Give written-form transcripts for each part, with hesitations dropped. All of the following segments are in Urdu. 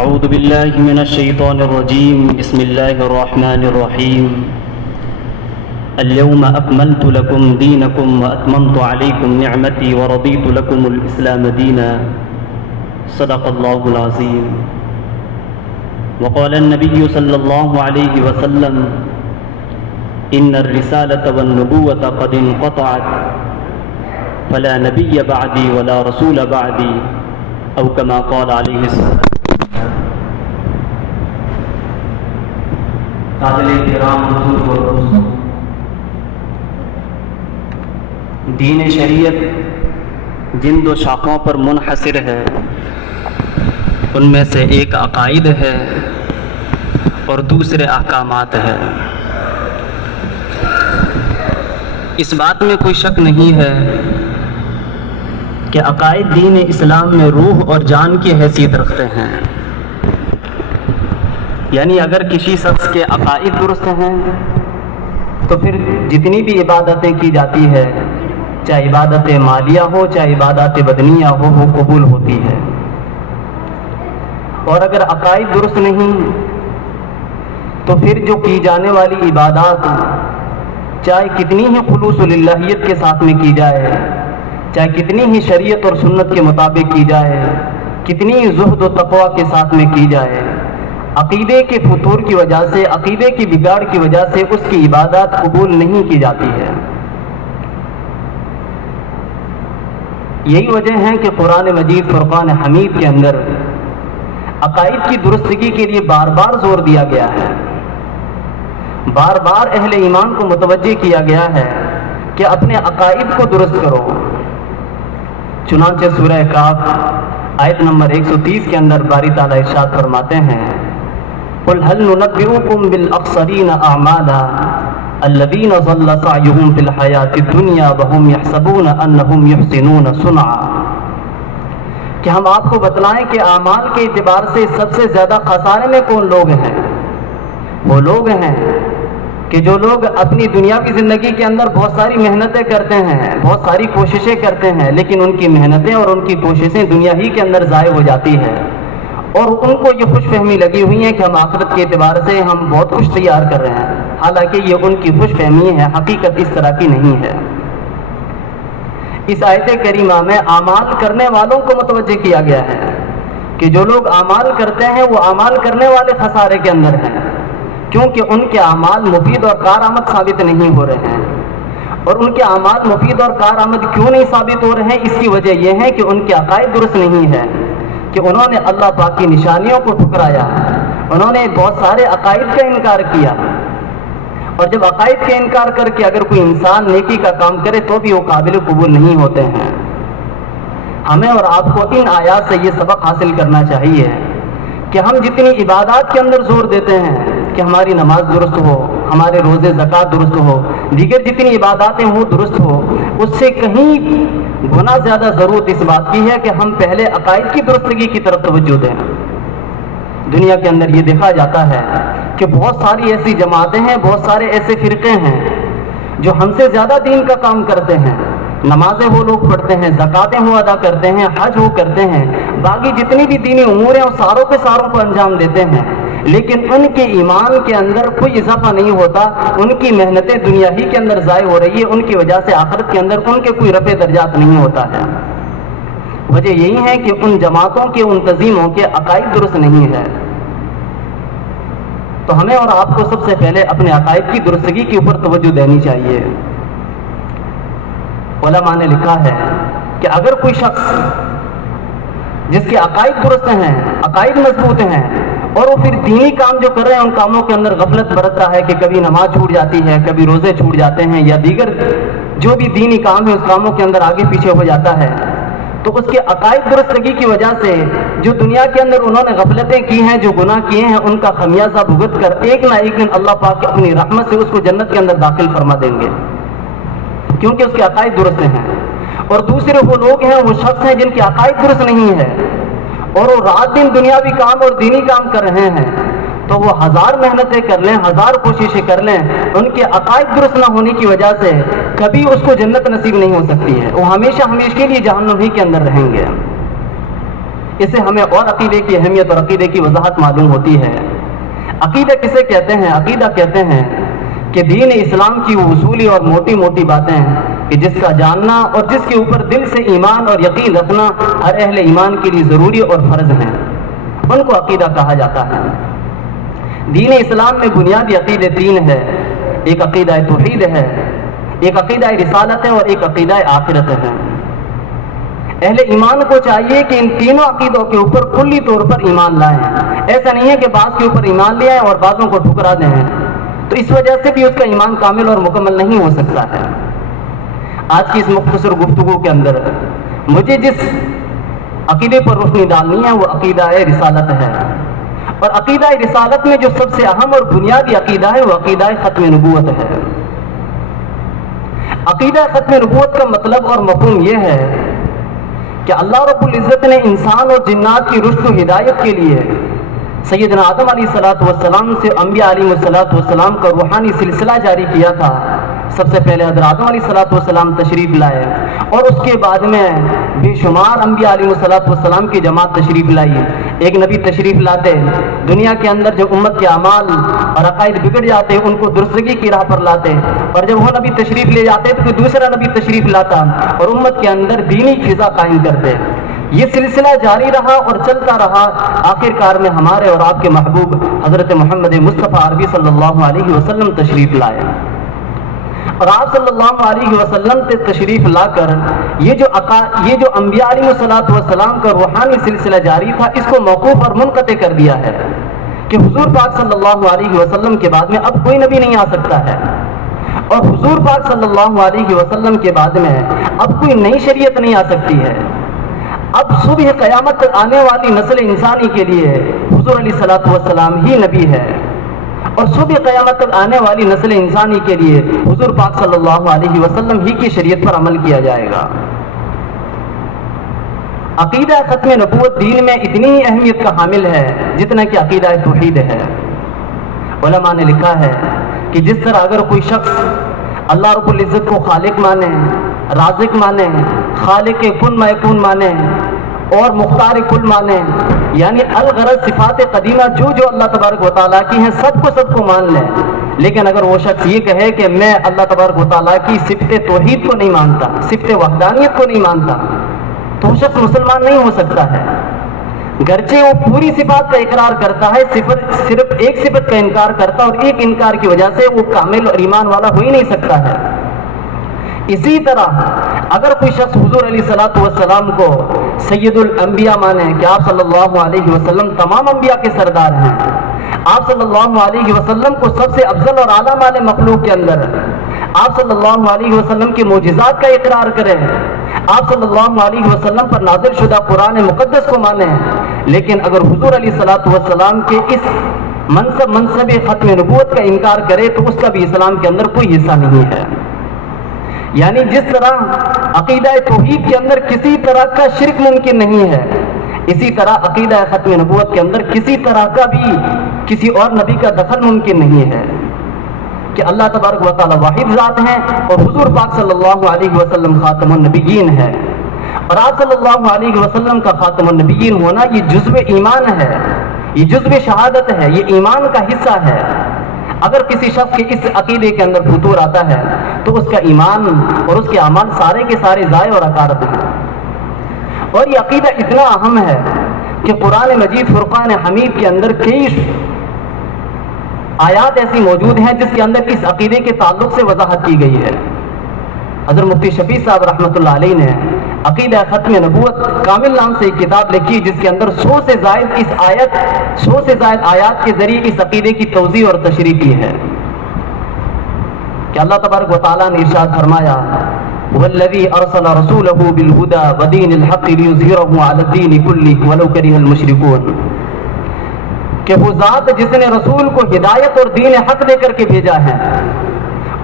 أعوذ بالله من الشيطان الرجيم. بسم الله الرحمن الرحيم. اليوم أكملت لكم دينكم وأتممت عليكم نعمتي ورضيت لكم الإسلام دينا. صدق الله العظيم. وقال النبي صلى الله عليه وسلم: إن الرسالة والنبوة قد انقطعت فلا نبي بعدي ولا رسول بعدي او كما قال علیہ السلام. قابل احترام حضور و دوستوں، دین شریعت جن دو شاخوں پر منحصر ہے ان میں سے ایک عقائد ہے اور دوسرے احکامات ہے. اس بات میں کوئی شک نہیں ہے کہ عقائد دین اسلام میں روح اور جان کی حیثیت رکھتے ہیں. یعنی اگر کسی شخص کے عقائد درست ہیں تو پھر جتنی بھی عبادتیں کی جاتی ہے، چاہے عبادت مالیہ ہو چاہے عبادت بدنیہ ہو، وہ قبول ہوتی ہے. اور اگر عقائد درست نہیں تو پھر جو کی جانے والی عبادات چاہے کتنی ہی خلوص للہیت کے ساتھ میں کی جائے، چاہے کتنی ہی شریعت اور سنت کے مطابق کی جائے، کتنی ہی زہد و تقوی کے ساتھ میں کی جائے، عقیدے کے فتور کی وجہ سے، عقیدے کی بگاڑ کی وجہ سے اس کی عبادات قبول نہیں کی جاتی ہے. یہی وجہ ہے کہ قرآن مجید فرقان حمید کے اندر عقائد کی درستگی کے لیے بار بار زور دیا گیا ہے، بار بار اہل ایمان کو متوجہ کیا گیا ہے کہ اپنے عقائد کو درست کرو. چنانچہ سورہ کاف آیت نمبر 130 کے اندر باری تعالیٰ ارشاد فرماتے ہیں: قُلْ هَلْ نُنَبِّئُكُمْ بِالْأَخْسَرِينَ أَعْمَالًا الَّذِينَ ضَلَّ سَعْيُهُمْ فِي الْحَيَاةِ الدُّنْيَا وَهُمْ يَحْسَبُونَ أَنَّهُمْ يُحْسِنُونَ صُنْعًا. کہ ہم آپ کو بتلائیں کہ اعمال کے اعتبار سے سب سے زیادہ خسارے میں کون لوگ ہیں. وہ لوگ ہیں کہ جو لوگ اپنی دنیاوی زندگی کے اندر بہت ساری محنتیں کرتے ہیں، بہت ساری کوششیں کرتے ہیں، لیکن ان کی محنتیں اور ان کی کوششیں دنیا ہی کے اندر ضائع ہو جاتی ہیں، اور ان کو یہ خوش فہمی لگی ہوئی ہے کہ ہم آخرت کے اعتبار سے ہم بہت کچھ تیار کر رہے ہیں. حالانکہ یہ ان کی خوش فہمی ہے، حقیقت اس طرح کی نہیں ہے. اس آیت کریمہ میں اعمال کرنے والوں کو متوجہ کیا گیا ہے کہ جو لوگ اعمال کرتے ہیں وہ اعمال کرنے والے خسارے کے اندر ہیں، کیونکہ ان کے اعمال مفید اور کارآمد ثابت نہیں ہو رہے ہیں. اور ان کے اعمال مفید اور کارآمد کیوں نہیں ثابت ہو رہے ہیں؟ اس کی وجہ یہ ہے کہ ان کے عقائد درست نہیں ہے، کہ انہوں نے اللہ پاک کی نشانیوں کو ٹھکرایا، انہوں نے بہت سارے عقائد کا انکار کیا. اور جب عقائد کا انکار کر کے اگر کوئی انسان نیکی کا کام کرے تو بھی وہ قابل قبول نہیں ہوتے ہیں. ہمیں اور آپ کو ان آیات سے یہ سبق حاصل کرنا چاہیے کہ ہم جتنی عبادات کے اندر زور دیتے ہیں کہ ہماری نماز درست ہو، ہمارے روزے زکوٰۃ درست ہو، دیگر جتنی عباداتیں ہوں درست ہو، اس سے کہیں گنا زیادہ ضرورت اس بات کی ہے کہ ہم پہلے عقائد کی درستگی کی طرف توجہ دیں. دنیا کے اندر یہ دیکھا جاتا ہے کہ بہت ساری ایسی جماعتیں ہیں، بہت سارے ایسے فرقے ہیں جو ہم سے زیادہ دین کا کام کرتے ہیں. نمازیں وہ لوگ پڑھتے ہیں، زکاتیں وہ ادا کرتے ہیں، حج وہ کرتے ہیں، باقی جتنی بھی دینی امور ہیں وہ ساروں کے ساروں کو انجام دیتے ہیں، لیکن ان کے ایمان کے اندر کوئی اضافہ نہیں ہوتا. ان کی محنتیں دنیا ہی کے اندر ضائع ہو رہی ہے، ان کی وجہ سے آخرت کے اندر ان کے کوئی رفع درجات نہیں ہوتا ہے. وجہ یہی ہے کہ ان جماعتوں کے، ان تنظیموں کے عقائد درست نہیں ہے. تو ہمیں اور آپ کو سب سے پہلے اپنے عقائد کی درستگی کے اوپر توجہ دینی چاہیے. علماء نے لکھا ہے کہ اگر کوئی شخص جس کے عقائد درست ہیں، عقائد مضبوط ہیں، اور وہ پھر دینی کام جو کر رہے ہیں ان کاموں کے اندر غفلت برتتا ہے کہ کبھی نماز چھوٹ جاتی ہے، کبھی روزے چھوٹ جاتے ہیں، یا دیگر جو بھی دینی کام ہے اس کاموں کے اندر آگے پیچھے ہو جاتا ہے، تو اس کے عقائد درستگی کی وجہ سے جو دنیا کے اندر انہوں نے غفلتیں کی ہیں، جو گناہ کیے ہیں، ان کا خمیازہ بھگت کر ایک نہ ایک دن اللہ پاک اپنی رحمت سے اس کو جنت کے اندر داخل فرما دیں گے، کیونکہ اس کے عقائد درست ہیں. اور دوسرے وہ لوگ ہیں، وہ شخص ہیں جن کے عقائد درست نہیں ہے اور وہ رات دن دنیاوی کام اور دینی کام کر رہے ہیں، تو وہ ہزار محنتیں کر لیں، ہزار کوششیں کر لیں، ان کے عقائد درست نہ ہونے کی وجہ سے کبھی اس کو جنت نصیب نہیں ہو سکتی ہے. وہ ہمیشہ ہمیشہ کے لیے جہنم ہی کے اندر رہیں گے. اس سے ہمیں اور عقیدے کی اہمیت اور عقیدے کی وضاحت معلوم ہوتی ہے۔ عقیدہ کسے کہتے ہیں؟ عقیدہ کہتے ہیں کہ دین اسلام کی وہ اصولی اور موٹی موٹی باتیں ہیں کہ جس کا جاننا اور جس کے اوپر دل سے ایمان اور یقین رکھنا ہر اہل ایمان کے لیے ضروری اور فرض ہیں، ان کو عقیدہ کہا جاتا ہے۔ دین اسلام میں بنیادی عقیدے تین ہے، ایک عقیدہ توحید ہے، ایک عقیدہ رسالت ہے اور ایک عقیدہ آخرت ہے۔ اہل ایمان کو چاہیے کہ ان تینوں عقیدوں کے اوپر کلی طور پر ایمان لائیں۔ ایسا نہیں ہے کہ بعض کے اوپر ایمان لے آئیں اور بعضوں کو ٹھکرا دیں، تو اس وجہ سے بھی اس کا ایمان کامل اور مکمل نہیں ہو سکتا ہے۔ آج کی اس مختصر گفتگو کے اندر مجھے جس عقیدے پر روشنی ڈالنی ہے وہ عقیدہ رسالت ہے، اور عقیدہ رسالت میں جو سب سے اہم اور بنیادی عقیدہ ہے وہ عقیدہ ختم نبوت ہے۔ عقیدہ ختم نبوت کا مطلب اور مفہوم یہ ہے کہ اللہ رب العزت نے انسان اور جنات کی رشد و ہدایت کے لیے سیدنا آدم علیہ السلام سے انبیاء علیہ السلام کا روحانی سلسلہ جاری کیا تھا۔ سب سے پہلے حضرت آدم علیہ السلام تشریف لائے اور اس کے بعد میں بے شمار انبیاء علیہ السلام کی جماعت تشریف لائی۔ ایک نبی تشریف لاتے، دنیا کے اندر جب امت کے اعمال اور عقائد بگڑ جاتے ان کو درستگی کی راہ پر لاتے، اور جب وہ نبی تشریف لے جاتے تو کوئی دوسرا نبی تشریف لاتا اور امت کے اندر دینی فضا قائم کرتے۔ یہ سلسلہ جاری رہا اور چلتا رہا، آخر کار میں ہمارے اور آپ کے محبوب حضرت محمد مصطفیٰ عربی صلی اللہ علیہ وسلم تشریف لائے، اور آپ صلی اللہ علیہ وسلم سے تشریف لا کر یہ جو انبیاء علیہ السلام کا روحانی سلسلہ جاری تھا اس کو موقوف اور منقطع کر دیا ہے کہ حضور پاک صلی اللہ علیہ وسلم کے بعد میں اب کوئی نبی نہیں آ سکتا ہے، اور حضور پاک صلی اللہ علیہ وسلم کے بعد میں اب کوئی نئی شریعت نہیں آ سکتی ہے۔ اب صبح قیامت تک آنے والی نسل انسانی کے لیے حضور علیہ السلام ہی نبی ہے، اور صبح قیامت تک آنے والی نسل انسانی کے لیے حضور پاک صلی اللہ علیہ وسلم ہی کی شریعت پر عمل کیا جائے گا۔ عقیدہ ختم نبوت دین میں اتنی ہی اہمیت کا حامل ہے جتنا کہ عقیدہ توحید ہے۔ علماء نے لکھا ہے کہ جس طرح اگر کوئی شخص اللہ رب العزت کو خالق مانے، رازق مانے، خالق کن میکون مانے اور مختار کل مانے، یعنی الغرض صفات قدیمہ جو اللہ تبارک و تعالیٰ کی ہیں سب کو مان لیں، لیکن اگر وہ شخص یہ کہے کہ میں اللہ تبارک و تعالیٰ کی صفت توحید کو نہیں مانتا، صفت وحدانیت کو نہیں مانتا، تو وہ شخص مسلمان نہیں ہو سکتا ہے۔ گرچہ وہ پوری صفات کا اقرار کرتا ہے، صرف ایک صفت کا انکار کرتا اور ایک انکار کی وجہ سے وہ کامل اور ایمان والا ہو ہی نہیں سکتا ہے۔ اسی طرح اگر کوئی شخص حضور علیہ السلام کو سید الانبیاء مانے کہ آپ صلی اللہ علیہ وسلم تمام انبیاء کے سردار ہیں، آپ صلی اللہ علیہ وسلم کو سب سے افضل اور اعلیٰ مال مخلوق کے اندر، آپ صلی اللہ علیہ وسلم کے معجزات کا اقرار کریں، آپ صلی اللہ علیہ وسلم پر نازل شدہ قرآن مقدس کو مانیں، لیکن اگر حضور علیہ السلام کے اس منصب ختم نبوت کا انکار کرے تو اس کا بھی اسلام کے اندر کوئی حصہ نہیں ہے۔ یعنی جس طرح عقیدہ توحید کے اندر کسی طرح کا شرک ممکن نہیں ہے، اسی طرح عقیدہ ختم نبوت کے اندر کسی طرح کا بھی کسی اور نبی کا دخل ممکن نہیں ہے، کہ اللہ تبارک و تعالی واحد ذات ہیں اور حضور پاک صلی اللہ علیہ وسلم خاتم النبیین ہے، اور آپ صلی اللہ علیہ وسلم کا خاتم النبیین ہونا یہ جزو ایمان ہے، یہ جزو شہادت ہے، یہ ایمان کا حصہ ہے۔ اگر کسی شخص کے اس عقیدے کے اندر فتور آتا ہے تو اس کا ایمان اور اس کے اعمال سارے کے سارے ضائع اور اکارت ہیں۔ اور یہ عقیدہ اتنا اہم ہے کہ قرآن مجید فرقان حمید کے اندر کئی آیات ایسی موجود ہیں جس کے اندر اس عقیدے کے تعلق سے وضاحت کی گئی ہے۔ حضرت مفتی شفیع صاحب رحمۃ اللہ علیہ نے عقیدہ ختم نبوت کامل نام سے ایک کتاب لکھی جس کے اندر 100 سے زائد آیات کے ذریعے اس عقیدے کی توضیح اور تشریح کی ہے کہ اللہ تبارک و تعالیٰ نے ارشاد فرمایا والذی ارسل رسولہ بالہدی ودین الحق لیظہرہ علی الدین کلہ ولو کرہ المشرکون، کہ وہ ذات جس نے رسول کو ہدایت اور دین حق دے کر کے بھیجا ہے،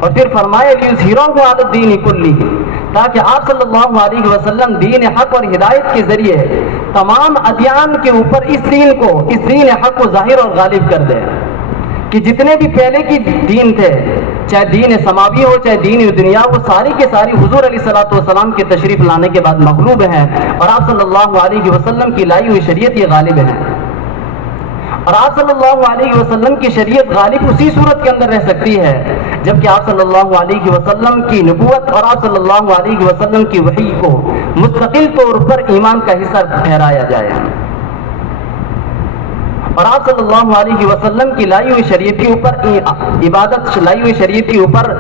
اور پھر فرمایا لیظہرہ علی الدین کلہ، تاکہ آپ صلی اللہ علیہ وسلم دین حق اور ہدایت کے ذریعے تمام ادیان کے اوپر اس دین حق کو ظاہر اور غالب کر دے، کہ جتنے بھی پہلے کی دین تھے، چاہے دین سماوی ہو چاہے دین دنیا، وہ ساری کے ساری حضور علیہ الصلوۃ والسلام کے تشریف لانے کے بعد مغلوب ہیں، اور آپ صلی اللہ علیہ وسلم کی لائی ہوئی شریعت یہ غالب ہے، اور آپ صلی اللہ علیہ وسلم کی شریعت غالب اسی صورت کے اندر رہ سکتی ہے جبکہ آپ صلی اللہ علیہ وسلم کی نبوت اور آپ صلی اللہ علیہ وسلم کی وحی کو مستقل طور پر ایمان کا حصہ ٹھہرایا جائے، اور آپ صلی اللہ علیہ وسلم کی لائی ہوئی شریعت کے اوپر عبادت، لائی ہوئی شریعت کے اوپر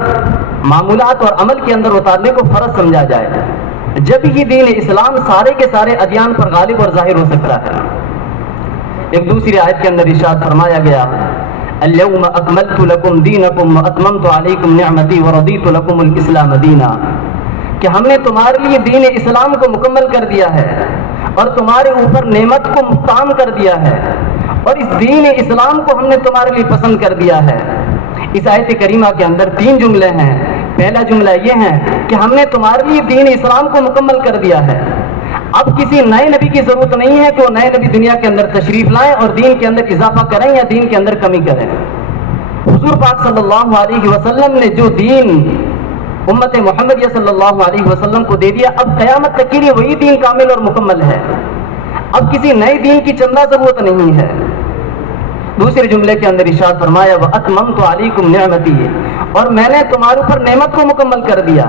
معمولات اور عمل کے اندر اتارنے کو فرض سمجھا جائے، جب ہی دین اسلام سارے کے سارے ادیان پر غالب اور ظاہر ہو سکتا ہے۔ ایک دوسری آیت کے اندر ارشاد فرمایا گیا، اليوم اکملت لکم دینکم واتممت علیکم نعمتی ورضیت لکم الاسلام دینا، کہ ہم نے تمہارے لیے دین اسلام کو مکمل کر دیا ہے اور تمہارے اوپر نعمت کو مختام کر دیا ہے، اور اس دین اسلام کو ہم نے تمہارے لیے پسند کر دیا ہے۔ اس آیت کریمہ کے اندر 3 جملے ہیں۔ پہلا جملہ یہ ہے کہ ہم نے تمہارے لیے دین اسلام کو مکمل کر دیا ہے، اب کسی نئے نبی کی ضرورت نہیں ہے کہ وہ نئے نبی دنیا کے اندر تشریف لائیں اور دین کے اندر اضافہ کریں یا دین کے اندر کمی کریں۔ حضور پاک صلی اللہ علیہ وسلم نے جو دین امت محمدیہ صلی اللہ علیہ وسلم کو دے دیا، اب قیامت تک کے لیے وہی دین کامل اور مکمل ہے، اب کسی نئے دین کی چندہ ضرورت نہیں ہے۔ دوسرے جملے کے اندر ارشاد فرمایا وَأَتْمَمْتُ عَلَيْكُمْ نِعْمَتِي، اور میں نے تمہارے اوپر نعمت کو مکمل کر دیا۔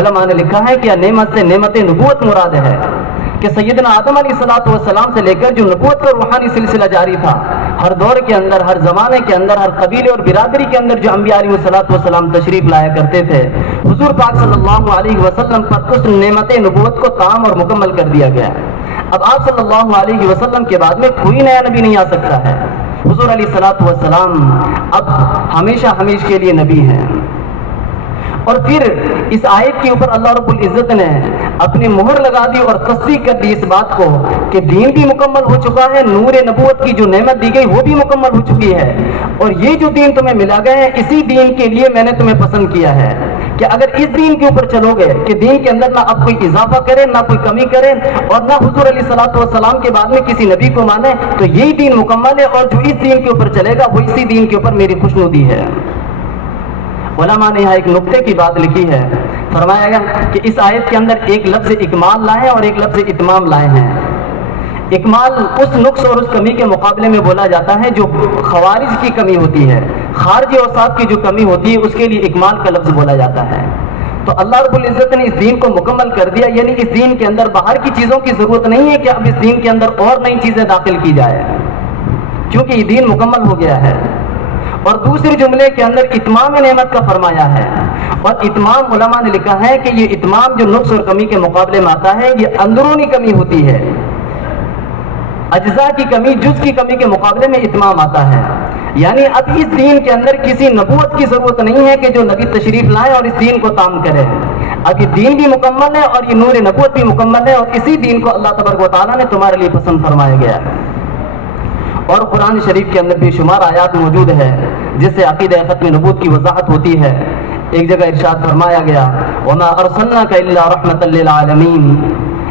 علماء نے لکھا ہے کہ نعمت سے نعمت نبوت مراد ہے، کہ سیدنا آدم علیہ السلام سے لے کر جو نبوت کا روحانی سلسلہ جاری تھا، ہر دور کے اندر، ہر زمانے کے اندر، ہر قبیلے اور برادری کے اندر جو انبیاء علیہ السلام تشریف لایا کرتے تھے، حضور پاک صلی اللہ علیہ وسلم پر اس نعمت نبوت کو تام اور مکمل کر دیا گیا۔ اب آپ صلی اللہ علیہ وسلم کے بعد میں کوئی نیا نبی نہیں آ سکتا ہے، حضور علیہ السلام اب ہمیشہ ہمیشہ کے لیے نبی ہیں۔ اور پھر اس آیت کے اوپر اللہ رب العزت نے اپنی مہر لگا دی اور تصدیق کر دی اس بات کو کہ دین بھی مکمل ہو چکا ہے، نور نبوت کی جو نعمت دی گئی وہ بھی مکمل ہو چکی ہے، اور یہ جو دین تمہیں ملا گیا ہے اسی دین کے لیے میں نے تمہیں پسند کیا ہے کہ اگر اس دین کے اوپر چلو گے کہ دین کے اندر نہ اب کوئی اضافہ کرے نہ کوئی کمی کرے اور نہ حضور علیہ السلام کے بعد میں کسی نبی کو مانے، تو یہی دین مکمل ہے، اور جو اس دین کے اوپر چلے گا وہ اسی دین کے اوپر میری خوشنودی ہے۔ علماء نے یہاں ایک نقطے کی بات لکھی ہے، فرمایا گیا کہ اس آیت کے اندر ایک لفظ اکمال لائے ہیں اور ایک لفظ اتمام لائے ہیں۔ اکمال اس نقص اور اس کمی کے مقابلے میں بولا جاتا ہے جو خوارج کی کمی ہوتی ہے، خارجی اوصاف کی جو کمی ہوتی ہے اس کے لیے اکمال کا لفظ بولا جاتا ہے۔ تو اللہ رب العزت نے اس دین کو مکمل کر دیا، یعنی اس دین کے اندر باہر کی چیزوں کی ضرورت نہیں ہے کہ اب اس دین کے اندر اور نئی چیزیں داخل کی جائے، کیونکہ یہ دین مکمل ہو گیا ہے۔ اور دوسرے جملے کے اندر اتمام نعمت کا فرمایا ہے، اور اتمام علماء نے لکھا ہے کہ یہ اتمام جو نقص اور کمی کے مقابلے میں آتا ہے یہ اندرونی کمی ہوتی ہے، اجزاء کی کمی، جز کی کمی کے مقابلے میں اتمام آتا ہے، یعنی اب اس دین کے اندر کسی نبوت کی ضرورت نہیں ہے کہ جو نبی تشریف لائے اور اس دین کو تام کرے، اب یہ دین بھی مکمل ہے اور یہ نور نبوت بھی مکمل ہے، اور اسی دین کو اللہ تبارک و تعالیٰ نے تمہارے لیے پسند فرمایا گیا ہے۔ اور قرآن شریف کے اندر بے شمار آیات موجود ہے جس سے عقیدہ ختم نبوت کی وضاحت ہوتی ہے۔ ایک جگہ ارشاد فرمایا گیا وَمَا أَرْسَلْنَاكَ إِلَّا رَحْمَةً لِّلْعَالَمِينَ،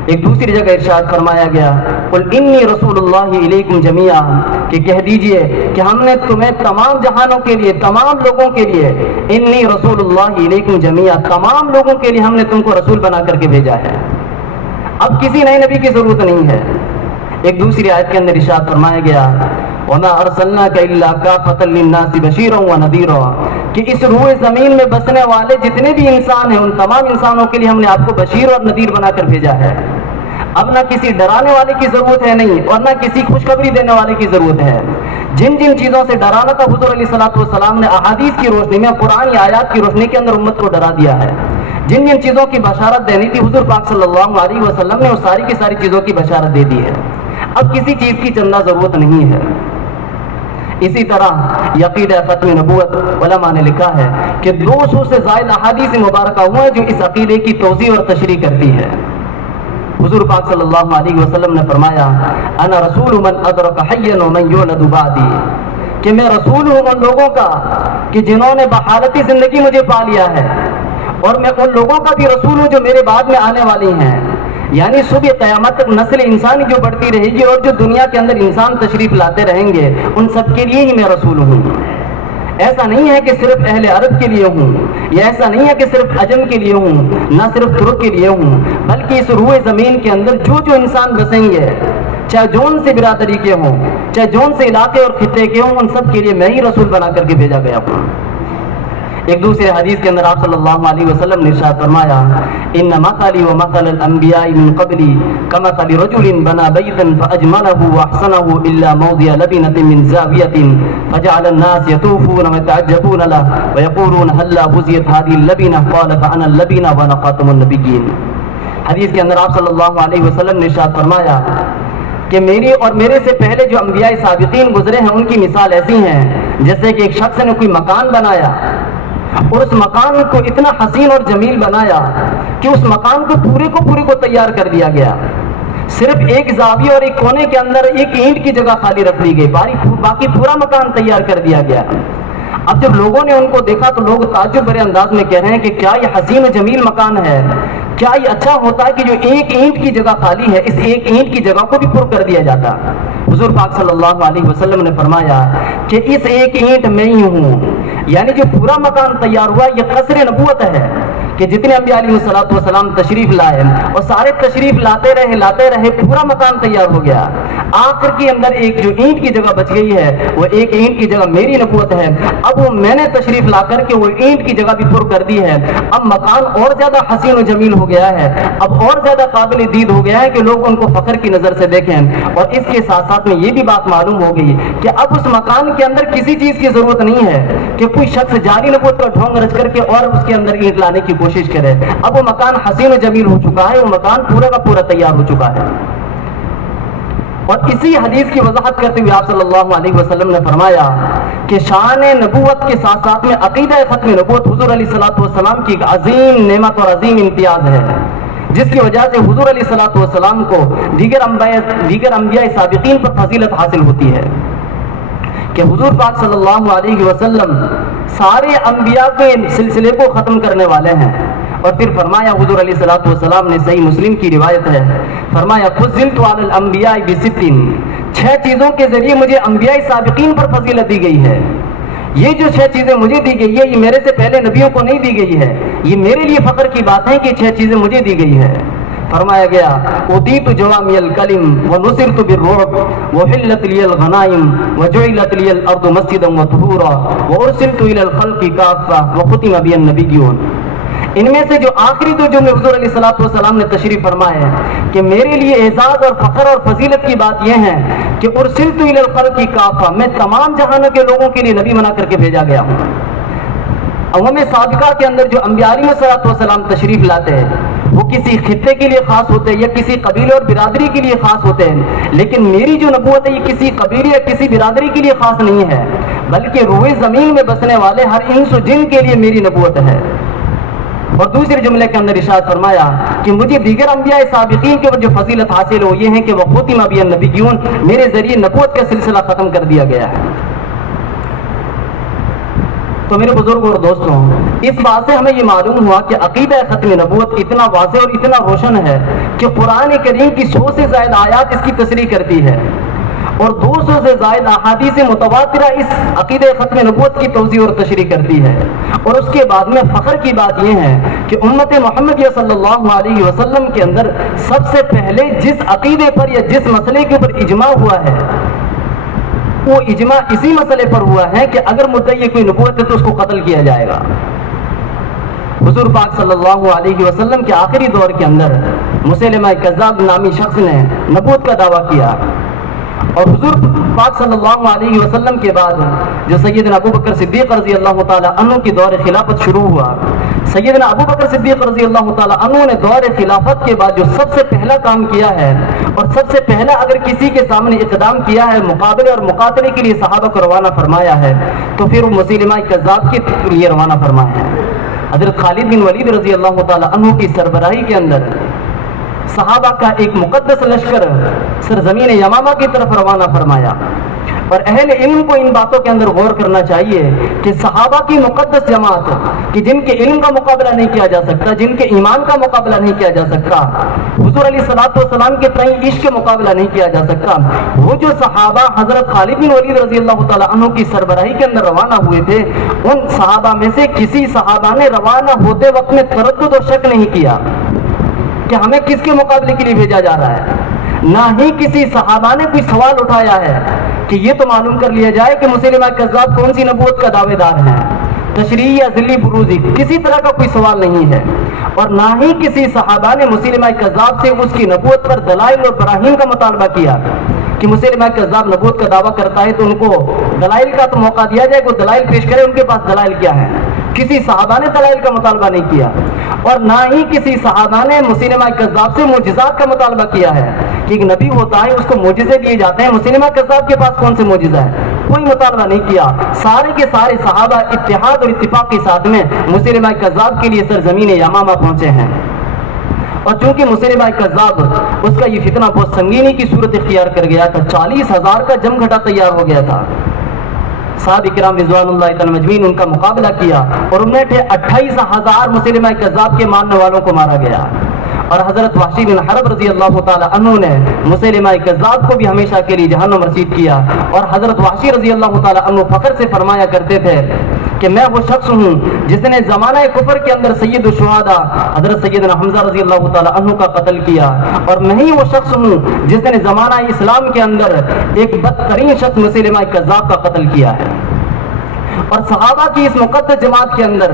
ایک دوسری جگہ ارشاد فرمایا گیا قُلْ إِنِّي رَسُولُ اللَّهِ إِلَيْكُمْ جَمِيعًا، کہ کہہ دیجئے کہ ہم نے تمہیں تمام جہانوں کے لیے، تمام لوگوں کے لیے، إِنِّي رَسُولُ اللَّهِ إِلَيْكُمْ جَمِيعًا، تمام لوگوں کے لیے ہم نے تم کو رسول بنا کر کے بھیجا ہے، اب کسی نئے نبی کی ضرورت نہیں ہے۔ ایک دوسری آیت کے اندر ارشاد فرمایا گیا وَمَا أَرْسَلْنَاكَ إِلَّا كَافَةً لِّلنَّاسِ بَشِيرًا وَنَذِيرًا، کہ اس روئے زمین میں بسنے والے جتنے بھی انسان ہیں ان تمام انسانوں کے لیے ہم نے آپ کو بشیر اور نذیر بنا کر بھیجا ہے۔ اب نہ کسی ڈرانے والے کی ضرورت ہے نہیں، اور نہ کسی خوشخبری دینے والے کی ضرورت ہے۔ جن جن چیزوں سے ڈرانا تھا حضور علیہ السلام نے احادیث کی روشنی میں، قرآن آیات کی روشنی کے اندر امت کو ڈرا دیا ہے۔ جن جن چیزوں کی بشارت دینی تھی حضور پاک صلی اللہ علیہ وسلم نے وہ ساری کی ساری چیزوں کی بشارت دے دی ہے، اب کسی چیز کی چندہ ضرورت نہیں ہے۔ اسی طرح عقیدہ ختم نبوت علماء نے لکھا ہے کہ 200 سے زائد احادیث مبارکہ ہوئے ہیں جو اس عقیدے کی توضیح اور تشریح کرتی ہے۔ حضور پاک صلی اللہ علیہ وسلم نے فرمایا انا رسول من ادرک حیا ومن یولد بعدی، کہ میں رسول ہوں ان لوگوں کا کہ جنہوں نے بحالتی زندگی مجھے پا لیا ہے، اور میں ان لوگوں کا بھی رسول ہوں جو میرے بعد میں آنے والی ہیں، یعنی صبح قیامت تک نسل انسانی جو بڑھتی رہے گی اور جو دنیا کے اندر انسان تشریف لاتے رہیں گے ان سب کے لیے ہی میں رسول ہوں۔ ایسا نہیں ہے کہ صرف اہل عرب کے لیے ہوں، یا ایسا نہیں ہے کہ صرف عجم کے لیے ہوں، نہ صرف ترک کے لیے ہوں، بلکہ اس روئے زمین کے اندر جو انسان بسیں گے، چاہے جون سے برادری کے ہوں، چاہے جون سے علاقے اور خطے کے ہوں، ان سب کے لیے میں ہی رسول بنا کر کے بھیجا گیا ہوں۔ ایک دوسرے حدیث کے اندر آپ صلی اللہ علیہ وسلم نے ارشاد فرمایا، ان مثلی و مثل الانبیاء من قبلی کمثل رجل بنا بیتا فاجمله واحسنه الا موضع لبنة من زاویة فجعل الناس يطوفون ويتعجبون له ويقولون هلا بزيت هذه اللبنة قال فانا اللبنة وانا خاتم النبيين۔ حدیث کے اندر آپ صلی اللہ علیہ وسلم نے ارشاد فرمایا کہ میری اور میرے سے پہلے جو انبیاء سابقین گزرے ہیں ان کی مثال ایسی ہیں جیسے کہ ایک شخص نے کوئی مکان بنایا اور اس مکان کو اتنا حسین اور جمیل بنایا کہ اس مکان کو پورے کو تیار کر دیا گیا، صرف ایک زاویہ اور ایک کونے کے اندر ایک اینٹ کی جگہ خالی رکھ لی گئی، باقی پورا مکان تیار کر دیا گیا۔ اب جب لوگوں نے ان کو دیکھا تو لوگ تعجب بھرے انداز میں کہہ رہے ہیں کہ کیا یہ حسین و جمیل مکان ہے، کیا یہ اچھا ہوتا ہے کہ جو ایک اینٹ کی جگہ خالی ہے اس ایک اینٹ کی جگہ کو بھی پر کر دیا جاتا۔ حضور پاک صلی اللہ علیہ وسلم نے فرمایا کہ اس ایک اینٹ میں ہی ہوں، یعنی جو پورا مکان تیار ہوا یہ قصر نبوت ہے کہ جتنے انبیاء علیہ الصلوۃ والسلام تشریف لائے اور سارے تشریف لاتے رہے پورا مکان تیار ہو گیا، آخر کے اندر ایک جو اینٹ کی جگہ بچ گئی ہے وہ ایک اینٹ کی جگہ میری نبوت ہے، اب وہ میں نے تشریف لا کر کے وہ اینٹ کی جگہ بھی پر کر دی ہے، اب مکان اور زیادہ حسین و جمیل ہو گیا ہے، اب اور زیادہ قابل دید ہو گیا ہے کہ لوگ ان کو فخر کی نظر سے دیکھیں، اور اس کے ساتھ ساتھ میں یہ بھی بات معلوم ہو گئی کہ اب اس مکان کے اندر کسی چیز کی ضرورت نہیں ہے کہ کوئی شخص جعلی نبوت کا ڈھونگ رچ کر کے اور اس کے اندر اینٹ لانے کی کوشش کرے، اب وہ مکان حسین و جمیل ہو چکا ہے، وہ مکان پورا کا پورا تیار ہو چکا ہے۔ اور اسی حدیث کی وضاحت کرتے ہوئے آپ صلی اللہ علیہ وسلم نے فرمایا کہ شان نبوت کے ساتھ ساتھ میں عقیدہ ختم نبوت حضور علیہ الصلوۃ والسلام کی ایک عظیم نعمت اور عظیم امتیاز ہے، جس کی وجہ سے حضور علیہ الصلوۃ والسلام کو دیگر انبیاء سابقین پر فضیلت حاصل ہوتی ہے کہ حضور پاک صلی اللہ علیہ وسلم سارے انبیاء کے سلسلے کو ختم کرنے والے ہیں۔ اور پھر فرمایا حضور علیہ الصلوۃ والسلام نے، صحیح مسلم کی روایت ہے، فرمایا فضلت علی الانبیاء بست، 6 چیزوں کے ذریعے مجھے انبیاء سابقین پر فضیلت دی گئی ہے۔ یہ جو 6 چیزیں مجھے دی گئی ہے یہ میرے سے پہلے نبیوں کو نہیں دی گئی ہے، یہ میرے لیے فخر کی بات ہے کہ 6 چیزیں مجھے دی گئی ہے۔ فرمایا گیا اوتیت جوامع الکلم ونصرت بالرعب وحلت لی الغنائم وجعلت لی الارض مسجدا وطہورا وارسلت الی الخلق کافہ وختم بی النبیون۔ ان میں سے جو آخری دو جملے حضور علیہ الصلوۃ والسلام نے تشریف فرمائے کہ میرے لیے اعزاز اور فخر اور فضیلت کی بات یہ ہے کہ ارسلت الی الخلق کافہ، میں تمام جہانوں کے لوگوں کے لیے نبی بنا کر کے بھیجا گیا ہوں۔ امم سابقہ کے اندر جو انبیاء علیہ الصلوۃ والسلام تشریف لاتے ہیں وہ کسی خطے کے لیے خاص ہوتے ہیں یا کسی قبیلے اور برادری کے لیے خاص ہوتے ہیں، لیکن میری جو نبوت ہے یہ کسی قبیلے یا کسی برادری کے لیے خاص نہیں ہے، بلکہ روئے زمین میں بسنے والے ہر انس و جن کے لیے میری نبوت ہے۔ اور دوسرے جملے کے اندر ارشاد فرمایا کہ مجھے دیگر انبیاء سابقین کے جو فضیلت حاصل ہو یہ ہے کہ وہ ختم بی النبیون، میرے ذریعے نبوت کا سلسلہ ختم کر دیا گیا ہے۔ تو میرے بزرگوں اور دوستوں، اس بات سے ہمیں یہ معلوم ہوا کہ عقیدہ ختم نبوت اتنا واضح اور اتنا روشن ہے کہ قرآن کریم کی 100 سے زائد آیات اس کی تصریح کرتی ہے، اور 200 سے زائد احادیث متواترہ اس عقیدہ ختم نبوت کی توضیح اور تشریح کرتی ہے۔ اور اس کے بعد میں فخر کی بات یہ ہے کہ امت محمدیہ صلی اللہ علیہ وسلم کے اندر سب سے پہلے جس عقیدے پر یا جس مسئلے کے اوپر اجماع ہوا ہے وہ اجماع اسی مسئلے پر ہوا ہے کہ اگر مدعی کوئی نبوت ہے تو اس کو قتل کیا جائے گا۔ حضور پاک صلی اللہ علیہ وسلم کے آخری دور کے اندر مسیلمہ کذاب نامی شخص نے نبوت کا دعویٰ کیا، اور حضور پاک صلی اللہ علیہ وسلم کے بعد جو سیدنا ابو بکر صدیق رضی اللہ تعالی عنہ کی دور خلافت شروع ہوا، سیدنا ابو بکر صدیق رضی اللہ تعالی عنہ نے دور خلافت کے بعد جو سب سے پہلا کام کیا ہے اور سب سے پہلا اگر کسی کے سامنے اقدام کیا ہے مقابلے اور مقاتلے کے لیے صحابہ کو روانہ فرمایا ہے تو پھر وہ مسیلمہ کذاب کے لیے روانہ فرمایا ہے۔ حضرت خالد بن ولید رضی اللہ تعالی عنہ کی سربراہی کے اندر صحابہ کا ایک مقدس لشکر سرزمین یمامہ کی طرف روانہ فرمایا. اور اہل علم کو ان باتوں کے اندر غور کرنا چاہیے کہ صحابہ کی مقدس جماعت کہ جن کے علم کا مقابلہ نہیں کیا جا سکتا, جن کے ایمان کا مقابلہ نہیں کیا جا سکتا, حضور علیہ الصلوۃ والسلام کے تئیں عشق کا مقابلہ نہیں کیا جا سکتا, وہ جو صحابہ حضرت خالد بن ولید رضی اللہ تعالیٰ عنہ کی سربراہی کے اندر روانہ ہوئے تھے, ان صحابہ میں سے کسی صحابہ نے روانہ ہوتے وقت میں تردد اور شک نہیں کیا کہ ہمیں کس کے مقابلے کے لیے بھیجا جا رہا ہے. نہ ہی کسی صحابہ نے کوئی سوال اٹھایا ہے کہ یہ تو معلوم کر لیا جائے کہ مسیلمہ کذاب کون سی نبوت کا دعوے دار ہے, تشریعی یا ذلی بروزی, کسی طرح کا کوئی سوال نہیں ہے. اور نہ ہی کسی صحابہ نے مسیلمہ کذاب سے اس کی نبوت پر دلائل اور براہین کا مطالبہ کیا کہ مسیلمہ کذاب نبوت کا دعویٰ کرتا ہے تو ان کو دلائل کا تو موقع دیا جائے, وہ دلائل پیش کرے, ان کے پاس دلائل کیا ہے. کسی صحابہ نے دلائل کا مطالبہ نہیں کیا, اور نہ ہی کسی صحابہ نے مسیلمہ کذاب سے معجزات کا مطالبہ کیا ہے کہ ایک نبی ہوتا ہے اس کو معجزے دیے جاتے ہیں, مسیلمہ کذاب کے پاس کون سے معجزہ ہے, کوئی مطالبہ نہیں کیا. سارے کے سارے صحابہ اتحاد اور اتفاق کے ساتھ میں مسیلمہ کذاب کے لیے سرزمین یمامہ پہنچے ہیں. اور چونکہ مسیلمہ کذاب اس کا یہ فتنہ بہت سنگینی کی صورت اختیار کر گیا تھا, 40,000 کا جم گھٹا تیار ہو گیا تھا. صحابہ کرام رضوان اللہ تعالی مجمعین ان کا مقابلہ کیا اور انہیں 28,000 مسیلمہ کذاب کے ماننے والوں کو مارا گیا. اور حضرت وحشی بن حرب رضی اللہ تعالی عنہ نے مسیلمہ کذاب کو بھی ہمیشہ کے لیے جہنم رسید کیا. اور حضرت وحشی رضی اللہ تعالی عنہ فخر سے فرمایا کرتے تھے کہ میں وہ شخص ہوں جس نے زمانہ کفر کے اندر سید الشہداء حضرت سیدنا حمزہ رضی اللہ تعالی عنہ کا قتل کیا, اور میں ہی وہ شخص ہوں جس نے زمانہ اسلام کے اندر ایک بدترین شخص مسیلمہ کذاب کا قتل کیا ہے. اور صحابہ کی اس مقدس جماعت کے اندر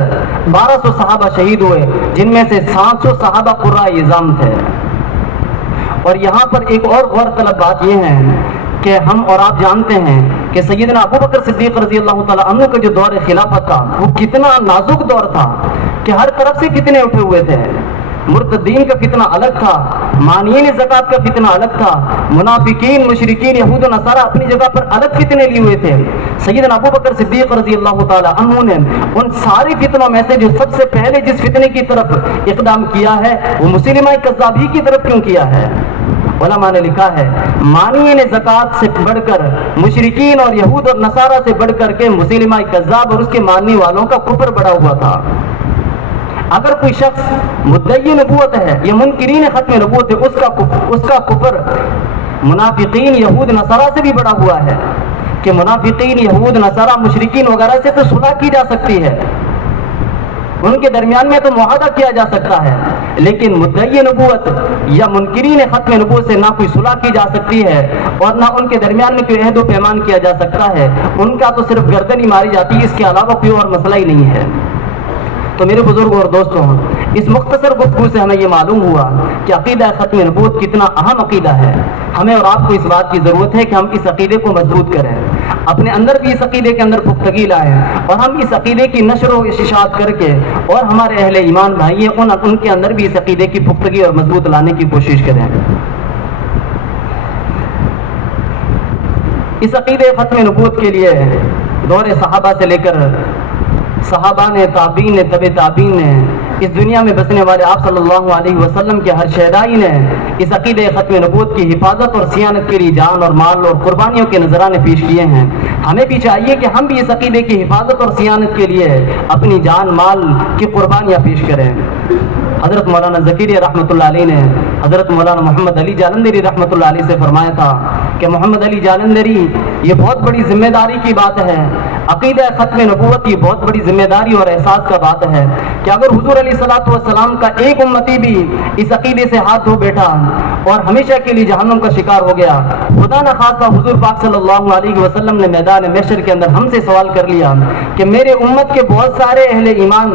1200 صحابہ شہید ہوئے, جن میں سے 700 صحابہ قراء اعظام تھے. اور یہاں پر ایک اور غور طلب بات یہ ہے کہ ہم اور آپ جانتے ہیں کہ سیدنا ابو بکر صدیق رضی اللہ تعالیٰ عنہ کا جو دور خلافت تھا وہ کتنا نازک دور تھا کہ ہر طرف سے فتنے اٹھے ہوئے تھے. مرتدین کا فتنہ الگ تھا, مانعین زکوٰۃ کا فتنہ الگ تھا, منافقین مشرکین یہود و نصارہ اپنی جگہ پر الگ فتنے لیے ہوئے تھے. سیدنا ابو بکر صدیق رضی اللہ تعالی عنہ نے ان سارے فتنوں میں سے جو سب سے پہلے جس فتنے کی طرف اقدام کیا ہے وہ مسیلمہ کذاب ہی کی طرف کیوں کیا ہے؟ علماء نے لکھا ہے مانعین زکوٰۃ سے بڑھ کر, مشرکین اور یہود اور نصارہ سے بڑھ کر کے مسیلمہ کذاب اور اس کے ماننے والوں کا کفر بڑا ہوا تھا. اگر کوئی شخص مدعی نبوت ہے یا منکرین ختم نبوت ہے, اس کا کفر منافقین یہود نصارہ سے بھی بڑا ہوا ہے کہ منافقین یہود نصارہ مشرکین وغیرہ سے تو صلح کی جا سکتی ہے, ان کے درمیان میں تو معاہدہ کیا جا سکتا ہے, لیکن مدعی نبوت یا منکرین ختم نبوت سے نہ کوئی صلح کی جا سکتی ہے اور نہ ان کے درمیان میں کوئی عہد و پیمان کیا جا سکتا ہے. ان کا تو صرف گردن ہی ماری جاتی ہے, اس کے علاوہ کوئی اور مسئلہ ہی نہیں ہے. تو میرے بزرگوں اور دوستوں, اس مختصر گفتگو سے ہمیں یہ معلوم ہوا کہ عقیدہ ختم نبوت کتنا اہم عقیدہ ہے. ہمیں اور آپ کو اس بات کی ضرورت ہے کہ ہم اس عقیدے کو مضبوط کریں, اپنے اندر بھی اس عقیدے کے اندر پختگی لائیں, اور ہم اس عقیدے کی نشر و اشاعت کر کے اور ہمارے اہل ایمان بھائی ہیں ان کے اندر بھی اس عقیدے کی پختگی اور مضبوط لانے کی کوشش کریں. اس عقیدے ختم نبوت کے لیے دور صحابہ سے لے کر صحابہ نے, تابعین نے, طب تابعین نے, اس دنیا میں بسنے والے آپ صلی اللہ علیہ وسلم کے ہر شہدائی نے اس عقیدہ ختم نبوت کی حفاظت اور صیانت کے لیے جان اور مال اور قربانیوں کے نذرانے پیش کیے ہیں. ہمیں بھی چاہیے کہ ہم بھی اس عقیدے کی حفاظت اور صیانت کے لیے اپنی جان مال کی قربانیاں پیش کریں. حضرت مولانا ذکیری رحمۃ اللہ علیہ نے حضرت مولانا محمد علی جالندھری رحمۃ اللہ علیہ سے فرمایا تھا کہ محمد علی جالندھری, یہ بہت بڑی ذمہ داری کی بات ہے, عقیدہ ختم نبوت کی بہت بڑی ذمہ داری اور احساس کا بات ہے کہ اگر حضور علیہ الصلوۃ والسلام کا ایک امتی بھی اس عقیدے سے ہاتھ دھو بیٹھا اور ہمیشہ کے لیے جہنم کا شکار ہو گیا, خدا نہ خواستہ حضور پاک صلی اللہ علیہ وسلم نے میدان محشر کے اندر ہم سے سوال کر لیا کہ میرے امت کے بہت سارے اہل ایمان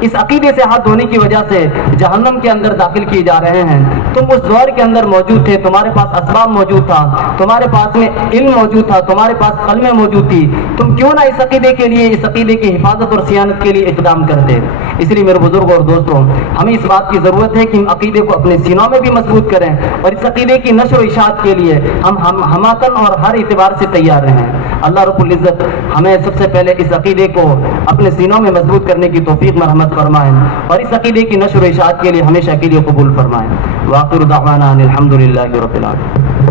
اس عقیدے سے ہاتھ دھونے کی وجہ سے جہنم کے اندر داخل کیے جا رہے ہیں, تم اس دور کے اندر موجود تھے, تمہارے پاس اسباب موجود تھا, تمہارے پاس میں علم موجود تھا, تمہارے پاس قلمیں موجود تھی, تم کیوں نہ اس عقیدے کے لیے، اس عقیدے کی حفاظت اور صیانت کے لیے اقدام کرتے. اس لیے میرے بزرگ اور دوستوں، ہمیں اس بات کی ضرورت ہے کہ ہم عقیدے کو اپنے سینوں میں بھی مضبوط کریں اور اس عقیدے کی نشر و اشاعت کے لیے ہم ہماتن اور ہر اعتبار سے تیار رہیں. اللہ رب العزت ہمیں سب سے پہلے اس عقیدے کو اپنے سینوں میں مضبوط کرنے کی توفیق مرحمت فرمائیں اور اس عقیدے کی نشر و اشاعت کے لیے ہمیشہ کے لیے قبول فرمائیں. وآخر دعوانا ان الحمد للہ رب العالمین.